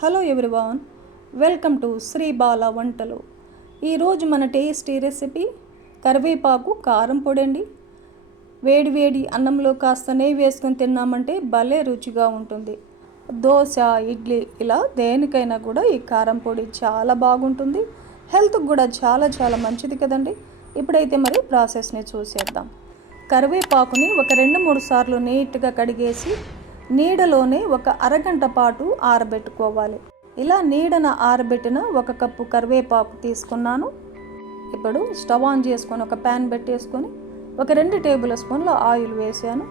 Hello everyone welcome to Sri Bala వంటలు. ఈరోజు మన టేస్టీ రెసిపీ కరివేపాకు కారం పొడండి. వేడి వేడి అన్నంలో కాస్త నెయ్యి వేసుకొని తిన్నామంటే భలే రుచిగా ఉంటుంది. దోశ ఇడ్లీ ఇలా దేనికైనా కూడా ఈ కారం పొడి చాలా బాగుంటుంది. హెల్త్కి కూడా చాలా చాలా మంచిది కదండి. ఇప్పుడైతే మరి ప్రాసెస్ని చూసేద్దాం. కరివేపాకుని ఒక రెండు మూడు సార్లు నీట్గా కడిగేసి నీడలోనే ఒక అరగంట పాటు ఆరబెట్టుకోవాలి. ఇలా నీడన ఆరబెట్టిన ఒక కప్పు కరివేపాకు తీసుకున్నాను. ఇప్పుడు స్టవ్ ఆన్ చేసుకొని ఒక ప్యాన్ పెట్టేసుకొని ఒక రెండు టేబుల్ స్పూన్ల ఆయిల్ వేసాను.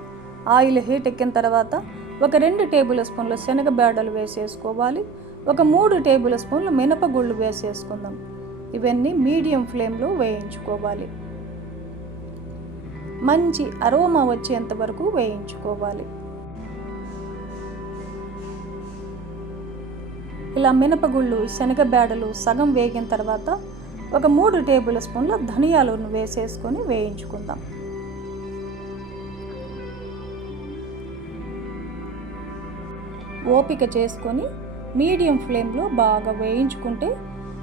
ఆయిల్ హీట్ ఎక్కిన తర్వాత ఒక రెండు టేబుల్ స్పూన్ల శనగబేడలు వేసేసుకోవాలి. ఒక మూడు టేబుల్ స్పూన్ల మినపగుళ్ళు వేసేసుకుందాం. ఇవన్నీ మీడియం ఫ్లేమ్లో వేయించుకోవాలి. మంచి అరోమా వచ్చేంత వరకు వేయించుకోవాలి. ఇలా మినపగుళ్ళు శనగబేడలు సగం వేగిన తర్వాత ఒక మూడు టేబుల్ స్పూన్ల ధనియాలను వేసేసుకొని వేయించుకుందాం. ఓపిక చేసుకొని మీడియం ఫ్లేమ్లో బాగా వేయించుకుంటే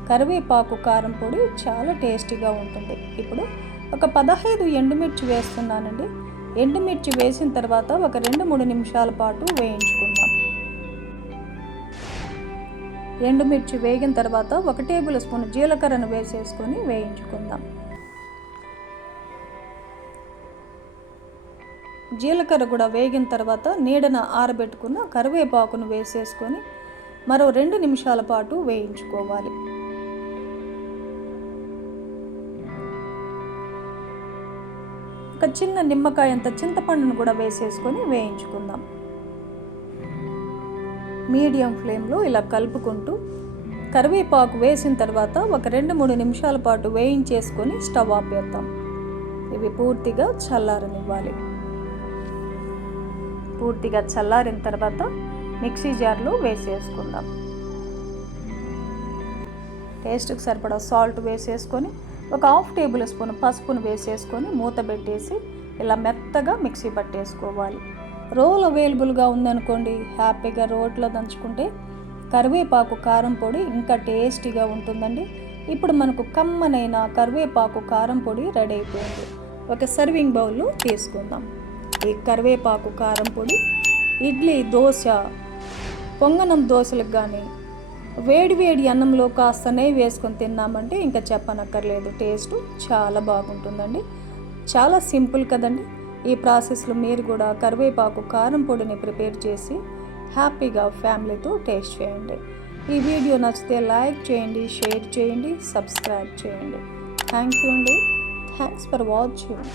కరివేపాకు కారం పొడి చాలా టేస్టీగా ఉంటుంది. ఇప్పుడు ఒక పదహైదు ఎండుమిర్చి వేస్తున్నానండి. ఎండుమిర్చి వేసిన తర్వాత ఒక రెండు మూడు నిమిషాల పాటు వేయించుకుందాం. ఎండుమిర్చి వేగిన తర్వాత ఒక టేబుల్ స్పూన్ జీలకర్రను వేసేసుకొని వేయించుకుందాం. జీలకర్ర కూడా వేగిన తర్వాత నీడన ఆరబెట్టుకున్న కరివేపాకును వేసేసుకొని మరో రెండు నిమిషాల పాటు వేయించుకోవాలి. ఒక చిన్న నిమ్మకాయ అంత చింతపండును కూడా వేసేసుకొని వేయించుకుందాం. మీడియం ఫ్లేమ్లో ఇలా కలుపుకుంటూ కరివేపాకు వేసిన తర్వాత ఒక రెండు మూడు నిమిషాల పాటు వేయించేసుకొని స్టవ్ ఆపేద్దాం. ఇవి పూర్తిగా చల్లారనివ్వాలి. పూర్తిగా చల్లారిన తర్వాత మిక్సీ జార్లో వేసేసుకుందాం. టేస్ట్కి సరిపడా సాల్ట్ వేసేసుకొని ఒక హాఫ్ టేబుల్ స్పూన్ పసుపును వేసేసుకొని మూత పెట్టేసి ఇలా మెత్తగా మిక్సీ పట్టేసుకోవాలి. రోల్ అవైలబుల్గా ఉందనుకోండి హ్యాపీగా రోట్లో దంచుకుంటే కరివేపాకు కారం పొడి ఇంకా టేస్టీగా ఉంటుందండి. ఇప్పుడు మనకు కమ్మనైన కరివేపాకు కారం పొడి రెడీ అయిపోయింది. ఒక సర్వింగ్ బౌల్లో తీసుకుందాం. ఈ కరివేపాకు కారం పొడి ఇడ్లీ దోశ పొంగనం దోశలకు కానీ వేడి వేడి అన్నంలో కాస్త నెయ్యి వేసుకొని తిన్నామంటే ఇంకా చెప్పనక్కర్లేదు. టేస్ట్ చాలా బాగుంటుందండి. చాలా సింపుల్ కదండి. ఈ ప్రాసెస్లో మీరు కూడా కరివేపాకు కారం పొడిని ప్రిపేర్ చేసి హ్యాపీగా ఫ్యామిలీతో టేస్ట్ చేయండి. ఈ వీడియో నచ్చితే లైక్ చేయండి షేర్ చేయండి సబ్స్క్రైబ్ చేయండి. థ్యాంక్ యూ అండి. Thanks for watching.